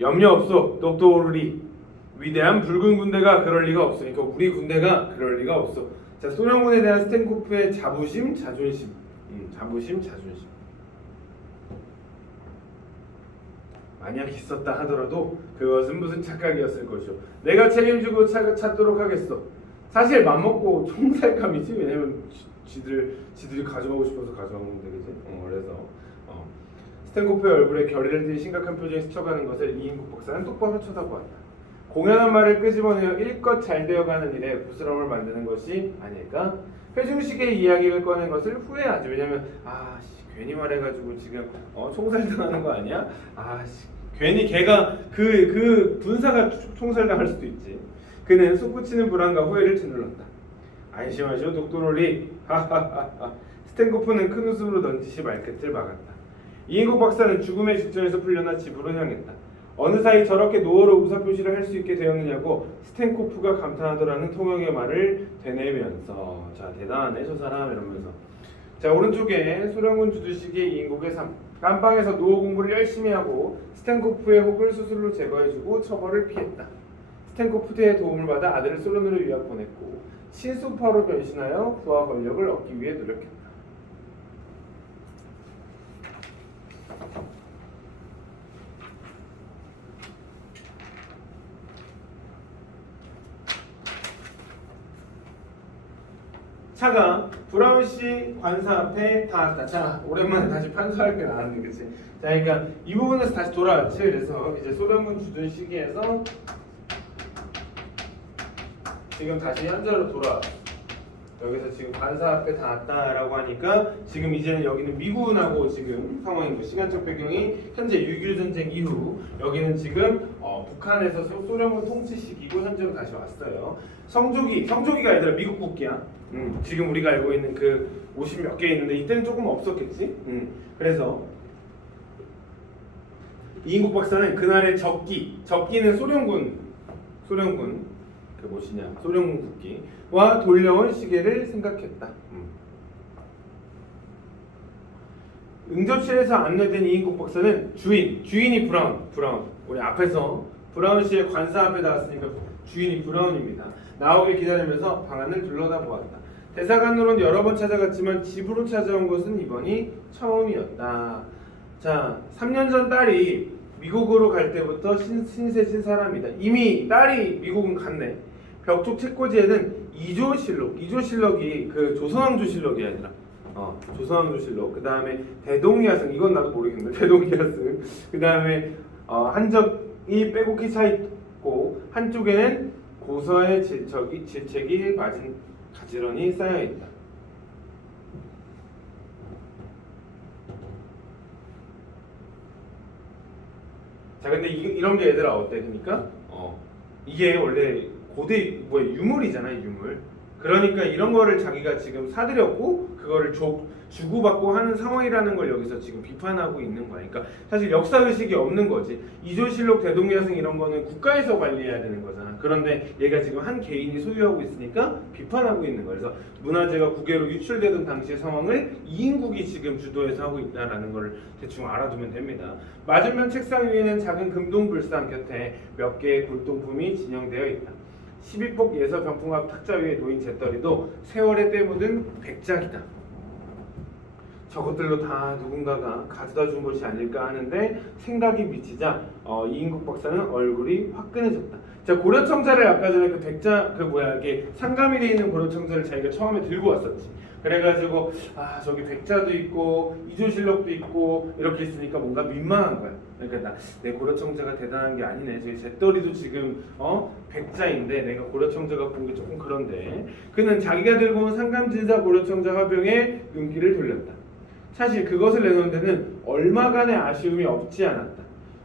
염려 없어, 독도 오르리. 위대한 붉은 군대가 그럴 리가 없어. 그러니까 우리 군대가 그럴 리가 없어. 자, 소련군에 대한 스텐코프의 자부심, 자존심. 자부심, 자존심. 만약 있었다 하더라도 그것은 무슨 착각이었을 것이오. 내가 책임지고 찾도록 하겠어. 사실 맘먹고 총살감이지. 왜냐면 지들이 가져가고 싶어서 가져간 건데, 그지? 그래서 스텐코프의 얼굴에 결의를 띤 심각한 표정이 스쳐가는 것을 이인국 박사는 똑바로 쳐다보았다. 공연한 말을 끄집어내어 일껏 잘 되어가는 일에 부스럼을 만드는 것이 아닐까? 회중식의 이야기를 꺼낸 것을 후회하지. 왜냐면 괜히 말해가지고 지금 총살당하는 거 아니야? 괜히 걔가 그 분사가 총살당할 수도 있지. 그는 솟구치는 불안과 후회를 짓눌렀다. 안심하시오 독도롤리. 하하하하. 스텐코프는 큰 웃음으로 넌지시 말끝을 막았다. 이인국 박사는 죽음의 직전에서 풀려나 집으로 향했다. 어느 사이 저렇게 노어로 의사표시를 할 수 있게 되었느냐고 스텐코프가 감탄하더라는 통역의 말을 되뇌면서, 자, 대단하네 저 사람 이러면서. 자, 오른쪽에 소련군 주두식의 이인국의 삶. 깜방에서 노어 공부를 열심히 하고 스텐코프의 혹을 수술로 제거해주고 처벌을 피했다. 스텐코프의 도움을 받아 아들을 소련으로 유학 보냈고 신수파로 변신하여 부하 권력을 얻기 위해 노력했다. 차가 브라운시 관사 앞에 닿았다. 자, 오랜만에 다시 판소할 게 나왔네, 그치? 자, 그러니까 이 부분에서 다시 돌아왔지. 그래서 이제 소련군 주둔 시기에서 지금 다시 현재로 돌아왔어. 여기서 지금 관사 앞에 닿았다라고 하니까 지금 이제는 여기는 미군하고 지금 상황인 거. 시간적 배경이 현재 6.25 전쟁 이후, 여기는 지금 북한에서 소련군 통치 시기고 현재로 다시 왔어요. 성조기가 얘들아 미국 국기야. 지금 우리가 알고 있는 그 50 몇 개 있는데 이때는 조금 없었겠지. 그래서 이인국 박사는 그날의 적기는 소련군 그 무엇이냐, 소련군 국기와 돌려온 시계를 생각했다. 응접실에서 안내된 이인국 박사는 주인이 브라운, 우리 앞에서 브라운 씨의 관사 앞에 나왔으니까 주인이 브라운입니다. 나오길 기다리면서 방안을 둘러다보았다. 대사관으로는 여러 번 찾아갔지만 집으로 찾아온 것은 이번이 처음이었다. 자, 3년 전 딸이 미국으로 갈 때부터 신세진 사람이다. 이미 딸이 미국은 갔네. 벽쪽 책꽂이에는 이조실록이 그 조선왕조실록이 아니라 조선왕조실록, 그 다음에 대동이하승, 이건 나도 모르겠는데 대동이하승, 그 다음에 한적이 빼곡히 고 한쪽에는 고서의 질책이 맞은 가지런히 쌓여 있다. 자, 근데 이런 게 얘들아 어때? 그러니까 이게 원래 고대 유물이잖아요, 유물. 그러니까 이런 거를 자기가 지금 사들였고 그거를 주고받고 하는 상황이라는 걸 여기서 지금 비판하고 있는 거야. 그러니까 사실 역사 의식이 없는 거지. 이조실록, 대동여승 이런 거는 국가에서 관리해야 되는 거잖아. 그런데 얘가 지금 한 개인이 소유하고 있으니까 비판하고 있는 거야. 그래서 문화재가 국외로 유출되던 당시의 상황을 이인국이 지금 주도해서 하고 있다라는 걸 대충 알아두면 됩니다. 맞은편 책상 위에는 작은 금동불상 곁에 몇 개의 골동품이 진영되어 있다. 12폭 예서 병풍 앞 탁자 위에 놓인 잿더리도 세월에 때 묻은 백작이다. 저것들도 다 누군가가 가져다 준 것이 아닐까 하는데 생각이 미치자 이인국 박사는 얼굴이 화끈해졌다. 자, 고려청자를 아까 전에 그 백자 이게 상감이 돼 있는 고려청자를 자기가 처음에 들고 왔었지. 그래가지고 저기 백자도 있고 이조실록도 있고 이렇게 있으니까 뭔가 민망한 거야. 그러니까 내 고려청자가 대단한 게 아니네. 저기 잿더리도 지금 백자인데 내가 고려청자가 본 게 조금 그런데 그는 자기가 들고 온 상감진사 고려청자 화병에 눈길을 돌렸다. 사실 그것을 내놓은 데는 얼마간의 아쉬움이 없지 않았다.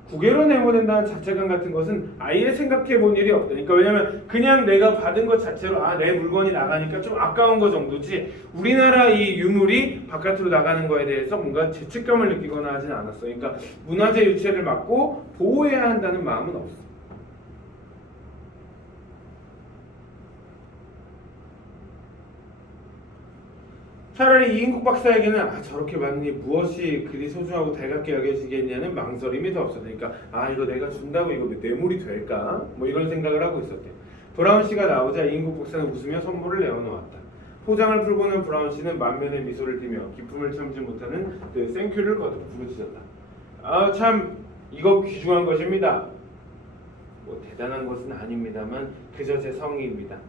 국외로 내보낸다는 자체감 같은 것은 아예 생각해 본 일이 없다. 그러니까 왜냐면 그냥 내가 받은 것 자체로 내 물건이 나가니까 좀 아까운 거 정도지 우리나라 이 유물이 바깥으로 나가는 거에 대해서 뭔가 죄책감을 느끼거나 하진 않았어. 그러니까 문화재 유체를 막고 보호해야 한다는 마음은 없어. 차라리 이인국 박사에게는 저렇게 많으니 무엇이 그리 소중하고 달갑게 여겨지겠냐는 망설임이 더 없었다. 그러니까 이거 내가 준다고 이거 뇌물이 될까? 뭐 이런 생각을 하고 있었대. 브라운 씨가 나오자 이인국 박사는 웃으며 선물을 내어놓았다. 포장을 풀고는 브라운 씨는 만면의 미소를 띠며 기쁨을 참지 못하는 그 땡큐를 거듭 부르짖었다. 참 이거 귀중한 것입니다. 뭐 대단한 것은 아닙니다만 그저 제 성의입니다.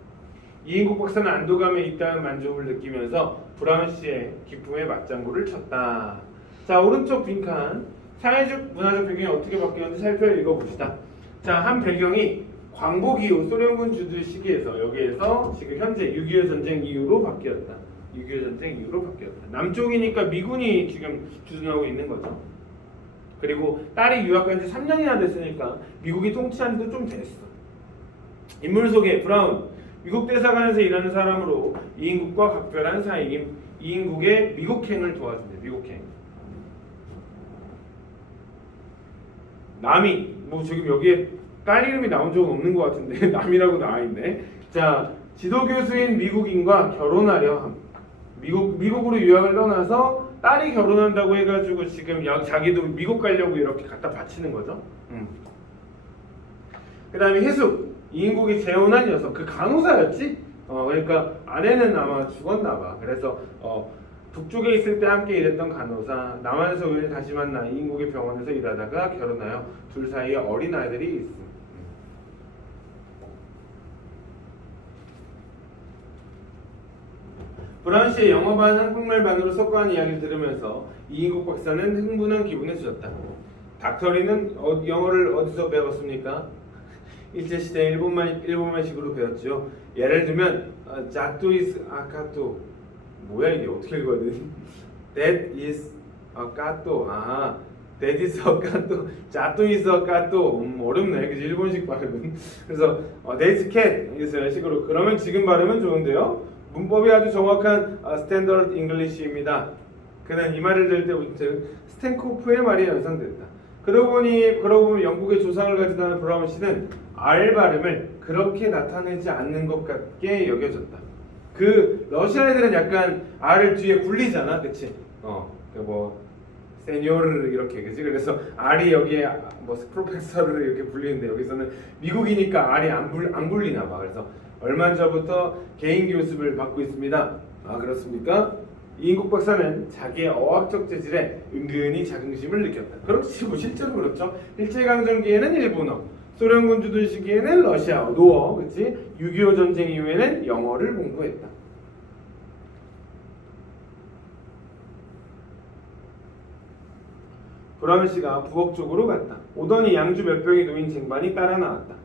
이인국 박사는 안도감에 잇따른 만족을 느끼면서 브라운 씨의 기쁨에 맞장구를 쳤다. 자, 오른쪽 빈칸 사회적 문화적 배경이 어떻게 바뀌었는지 살펴 읽어봅시다. 자, 한 배경이 광복 이후 소련군 주둔 시기에서 여기에서 지금 현재 6.25 전쟁 이후로 바뀌었다. 6.25 전쟁 이후로 바뀌었다. 남쪽이니까 미군이 지금 주둔하고 있는 거죠. 그리고 딸이 유학한 지 3년이나 됐으니까 미국이 통치한 지도 좀 됐어. 인물 소개 브라운 미국 대사관에서 일하는 사람으로 이인국과 각별한 사이임. 이인국의 미국행을 도와준대. 미국행. 남이 지금 여기에 딸 이름이 나온 적은 없는 것 같은데 남이라고 나와있네. 자, 지도교수인 미국인과 결혼하려 함. 미국으로 유학을 떠나서 딸이 결혼한다고 해가지고 지금 자기도 미국 가려고 이렇게 갖다 바치는 거죠. 그 다음에 해숙. 이인국이 재혼한 녀석, 그 간호사였지? 그러니까 아내는 아마 죽었나봐. 그래서 북쪽에 있을 때 함께 일했던 간호사, 남한에서 우연히 다시 만나 이인국의 병원에서 일하다가 결혼하여 둘 사이에 어린 아이들이 있음. 브라운 씨의 영어 반 한국말 반으로 섞어한 이야기를 들으면서 이인국 박사는 흥분한 기분에 젖었다. 닥터리는 영어를 어디서 배웠습니까? 일제시대 일본말식으로 배웠죠. 예를 들면 자또 is 아까또 뭐야 이게 어떻게 읽어야 되지? That is 아까또 That is 아까또 자또 is 아까또 어렵네. 그지 일본식 발음. 그래서 That's cat 이런 식으로 그러면 지금 발음은 좋은데요. 문법이 아주 정확한 스탠더드 잉글리시입니다. 그는 이 말을 들을 때부터 스탠코프의 말이 연상됐다. 그러고 보면 영국의 조상을 가지다는 브라운 씨는 R 발음을 그렇게 나타내지 않는 것 같게 여겨졌다. 그 러시아 애들은 약간 R을 뒤에 굴리잖아, 그치? 세뇨르 이렇게 그지? 그래서 R이 여기에 프로페서를 이렇게 불리는데 여기서는 미국이니까 R이 안 굴리나 봐. 그래서 얼마 전부터 개인 교습을 받고 있습니다. 그렇습니까? 이인국 박사는 자기의 어학적 재질에 은근히 자긍심을 느꼈다. 그렇지, 실제로 그렇죠. 일제강점기에는 일본어, 소련군 주둔 시기에는 러시아어, 노어, 그치? 6.25 전쟁 이후에는 영어를 공부했다. 브라운 씨가 부엌 쪽으로 갔다. 오더니 양주 몇 병이 놓인 쟁반이 따라 나왔다.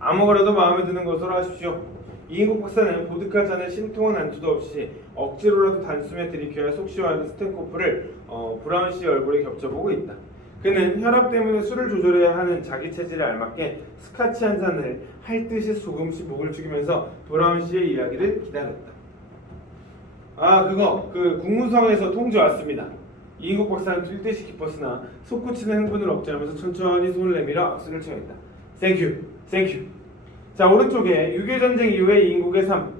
아무거라도 마음에 드는 것으로 하십시오. 이인국 박사는 보드카 잔을 신통한 안투도 없이 억지로라도 단숨에 들이켜야 속 시원하는 스탠코프를 브라운 씨의 얼굴에 겹쳐보고 있다. 그는 혈압 때문에 술을 조절해야 하는 자기 체질에 알맞게 스카치 한 잔을 할 듯이 조금씩 목을 죽이면서 브라운 씨의 이야기를 기다렸다. 그 국무성에서 통지 왔습니다. 이인국 박사는 뛸 듯이 기뻤으나 솟구치는 흥분을 억제하면서 천천히 손을 내밀어 악수를 청했다. 땡큐, 땡큐. 자, 오른쪽에 유교전쟁 이후의 이인국의 삶.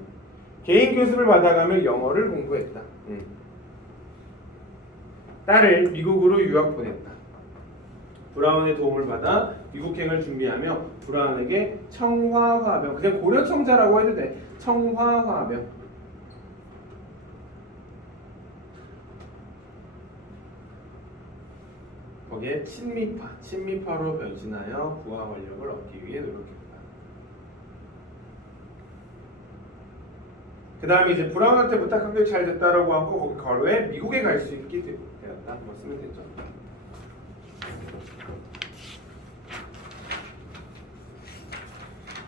개인 교습을 받아가며 영어를 공부했다. 딸을 미국으로 유학 보냈다. 브라운의 도움을 받아 미국행을 준비하며 브라운에게 청화화병, 그냥 고려청자라고 해도 돼. 청화화병. 거기에 친미파로 변신하여 부하 권력을 얻기 위해 노력했다. 그 다음에 이제 브라운한테 부탁한 게 잘 됐다라고 하고 거기 괄호에 미국에 갈 수 있게 되었다. 뭐 쓰면 되죠.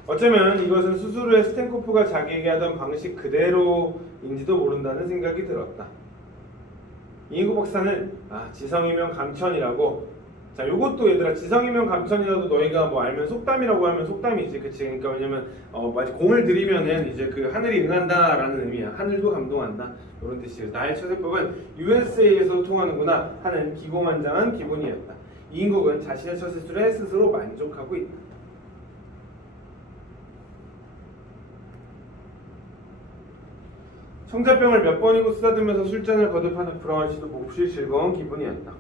어쩌면 이것은 스스로 의 스탠코프가 자기에게 하던 방식 그대로인지도 모른다는 생각이 들었다. 이인국 박사는 지성이면 감천이라고. 자, 요것도 얘들아 지성이면 감천이라도 너희가 뭐 알면 속담이라고 하면 속담이지, 그치? 그러니까 왜냐면 마치 공을 들이면은 이제 그 하늘이 응한다라는 의미야. 하늘도 감동한다 이런 뜻이에요. 나의 처세법은 USA에서도 통하는구나 하는 기고만장한 기분이었다. 이인국은 자신의 처세술에 스스로 만족하고 있다. 청자병을 몇 번이고 쓰다듬으면서 술잔을 거듭하는 브라운 씨도 몹시 즐거운 기분이었다.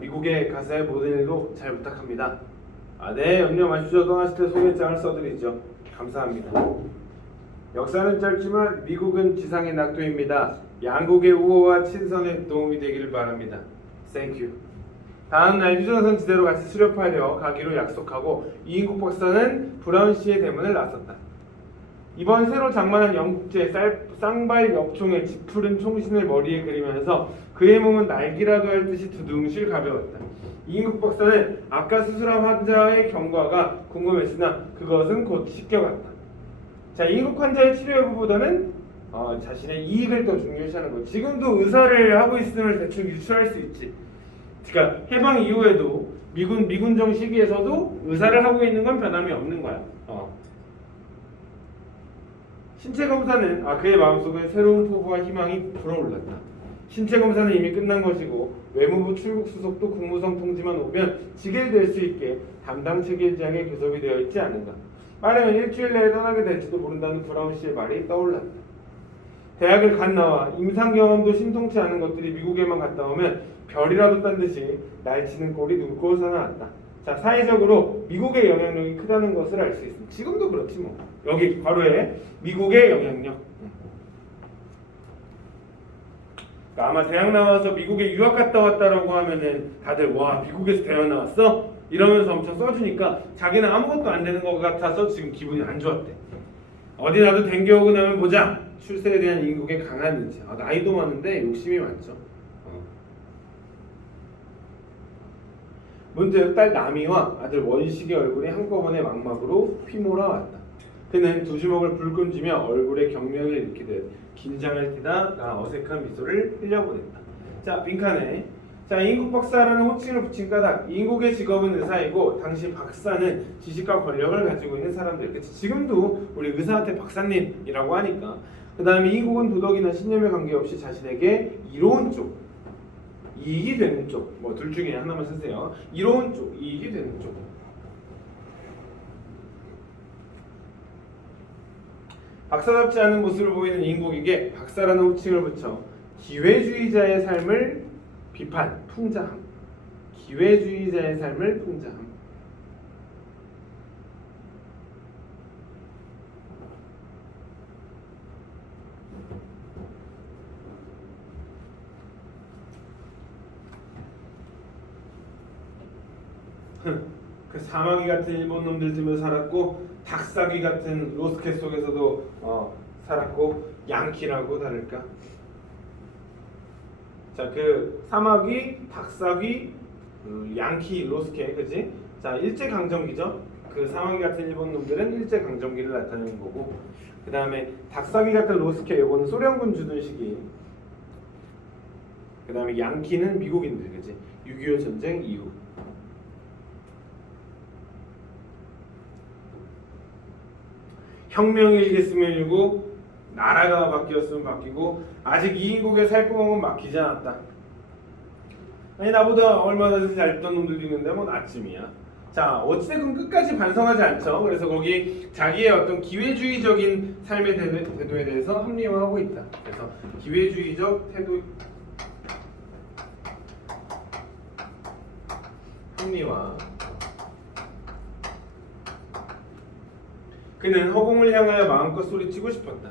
미국에 가서의 모든 일도 잘 부탁합니다. 네, 염려 마시죠. 떠나실 때 소개장을 써드리죠. 감사합니다. 역사는 짧지만 미국은 지상의 낙도입니다. 양국의 우호와 친선에 도움이 되기를 바랍니다. Thank you. 다음 날 휴전선 지대로 같이 수렵하려 가기로 약속하고 이인국 박사는 브라운 씨의 대문을 나섰다. 이번 새로 장만한 영국제 쌍발 엽총의 짙푸른 총신을 머리에 그리면서 그의 몸은 날기라도 할 듯이 두둥실 가벼웠다. 이인국 박사는 아까 수술한 환자의 경과가 궁금했으나 그것은 곧 씻겨갔다. 자, 이인국 환자의 치료 여부보다는 자신의 이익을 더 중요시하는 것. 지금도 의사를 하고 있음을 대충 유추할 수 있지. 그러니까 해방 이후에도 미군정 시기에서도 의사를 하고 있는 건 변함이 없는 거야. 신체 검사는 그의 마음속에 새로운 포부와 희망이 불어올랐다. 신체 검사는 이미 끝난 것이고 외무부 출국 수석도 국무성 통지만 오면 직일될 수 있게 담당 책임자에게 교섭이 되어 있지 않은가. 빠르면 일주일 내에 떠나게 될지도 모른다는 브라운 씨의 말이 떠올랐다. 대학을 갓 나와 임상 경험도 심통치 않은 것들이 미국에만 갔다 오면 별이라도 딴 듯이 날치는 꼴이 눈꼴 사나웠다. 자, 사회적으로 미국의 영향력이 크다는 것을 알 수 있습니다. 지금도 그렇지 뭐. 여기 괄호에 미국의 영향력. 그러니까 아마 대학 나와서 미국에 유학 갔다 왔다라고 하면은 다들 와, 미국에서 대학 나왔어? 이러면서 엄청 써주니까 자기는 아무것도 안 되는 것 같아서 지금 기분이 안 좋았대. 어디 나도 댕겨오고 나면 보자. 출세에 대한 인국의 강한 의지. 나이도 많은데 욕심이 많죠. 문득 딸 나미와 아들 원식의 얼굴이 한꺼번에 망막으로 휘몰아왔다. 그는 두 주먹을 불끈 쥐며 얼굴에 경련을 일으키듯 긴장을 띠다 어색한 미소를 흘려보냈다. 자, 빈칸에 이인국 박사라는 호칭을 붙인 까닭. 이인국의 직업은 의사이고 당시 박사는 지식과 권력을 가지고 있는 사람들. 그치? 지금도 우리 의사한테 박사님이라고 하니까. 그 다음에 이인국은 도덕이나 신념에 관계없이 자신에게 이로운 쪽, 이익이 되는 쪽, 뭐 둘 중에 하나만 쓰세요. 이로운 쪽, 이익이 되는 쪽. 박사답지 않은 모습을 보이는 이인국에게 박사라는 호칭을 붙여 기회주의자의 삶을 비판, 풍자함. 기회주의자의 삶을 풍자함. 그 사마귀 같은 일본 놈들 집에 살았고 닭사귀 같은 로스케 속에서도 살았고 양키라고 다를까. 자, 그 사마귀, 닭사귀, 양키, 로스케, 그지? 자, 일제강점기죠. 그 사마귀 같은 일본 놈들은 일제 강점기를 나타내는 거고, 그 다음에 닭사귀 같은 로스케 요거는 소련군 주둔 시기. 그 다음에 양키는 미국인들, 그지? 6.25 전쟁 이후. 혁명이 일겠으면 일고 나라가 바뀌었으면 바뀌고 아직 이인국의 살구멍은 막히지 않았다. 아니 나보다 얼마나 잘 듣던 놈들도 있는데 뭐 나쯤이야. 자 어찌됐건 끝까지 반성하지 않죠. 그래서 거기 자기의 어떤 기회주의적인 삶의 태도에 대해서 합리화하고 있다. 그래서 기회주의적 태도 합리화. 그는 허공을 향하여 마음껏 소리치고 싶었다.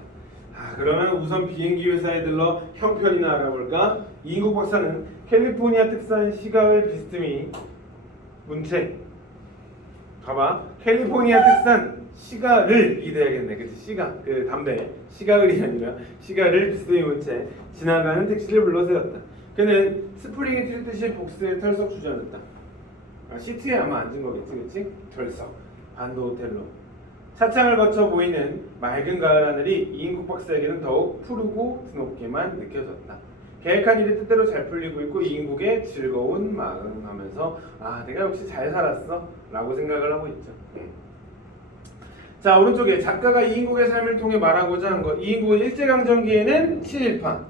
그러면 우선 비행기 회사에 들러 형편이나 알아볼까? 이인국 박사는 캘리포니아 특산 시가을 비스듬히 문체. 봐봐. 캘리포니아 특산 시가를 이대야겠네. 그치? 시가. 그 담배. 시가을이 아니라 시가를 비스듬히 문체. 지나가는 택시를 불러 세웠다. 그는 스프링이 튈 듯이 복스에 털썩 주저앉았다. 시트에 아마 앉은 거겠지, 그치? 털썩. 반도 호텔로. 차창을 거쳐 보이는 맑은 가을 하늘이 이인국 박사에게는 더욱 푸르고 드높게만 느껴졌다. 계획한 일이 뜻대로 잘 풀리고 있고 이인국의 즐거운 마음 하면서 내가 역시 잘 살았어 라고 생각을 하고 있죠. 자 오른쪽에 작가가 이인국의 삶을 통해 말하고자 한 것. 이인국은 일제강점기에는 친일파,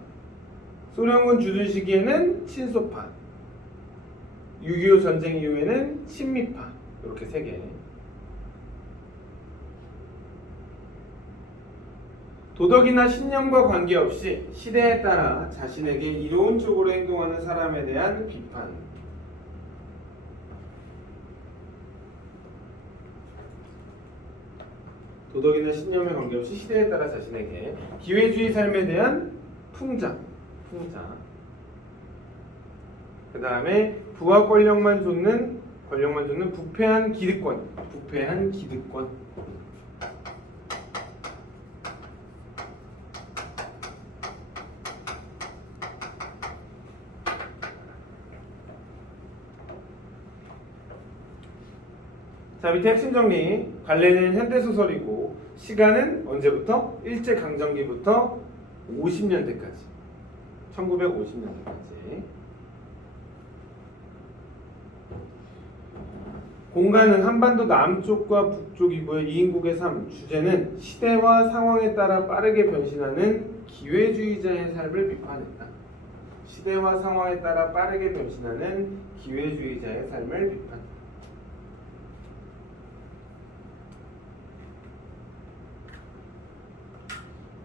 소련군 주둔 시기에는 친소파, 6.25 전쟁 이후에는 친미파. 이렇게 세 개. 도덕이나 신념과 관계없이 시대에 따라 자신에게 이로운 쪽으로 행동하는 사람에 대한 비판. 도덕이나 신념에 관계없이 시대에 따라 자신에게 기회주의 삶에 대한 풍자. 그 다음에 부와 권력만 쫓는 부패한 기득권. 자 밑에 핵심 정리. 관례는 현대소설이고 시간은 언제부터? 일제강점기부터 50년대까지 1950년대까지. 공간은 한반도 남쪽과 북쪽 이부의 이인국의 삶. 주제는 시대와 상황에 따라 빠르게 변신하는 기회주의자의 삶을 비판했다. 시대와 상황에 따라 빠르게 변신하는 기회주의자의 삶을 비판.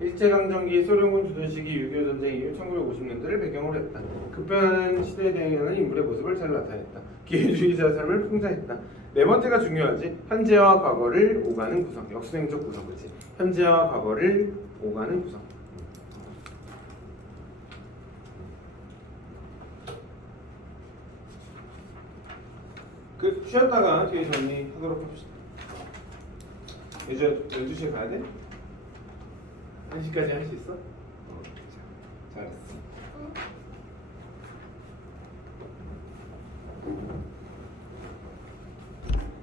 일제강점기 소련군 주둔 시기 6.25 전쟁 이후 1950년대를 배경으로 했다. 급변하는 시대에 대응하는 인물의 모습을 잘 나타냈다. 기회주의자 삶을 풍자했다. 네 번째가 중요하지. 현재와 과거를 오가는 구성. 역수행적 구성. 그렇지. 현재와 과거를 오가는 구성. 쉬었다가 뒤에 정리하도록 합시다. 이제 12시에 가야 돼? 1시까지 할 수 있어? 잘했어.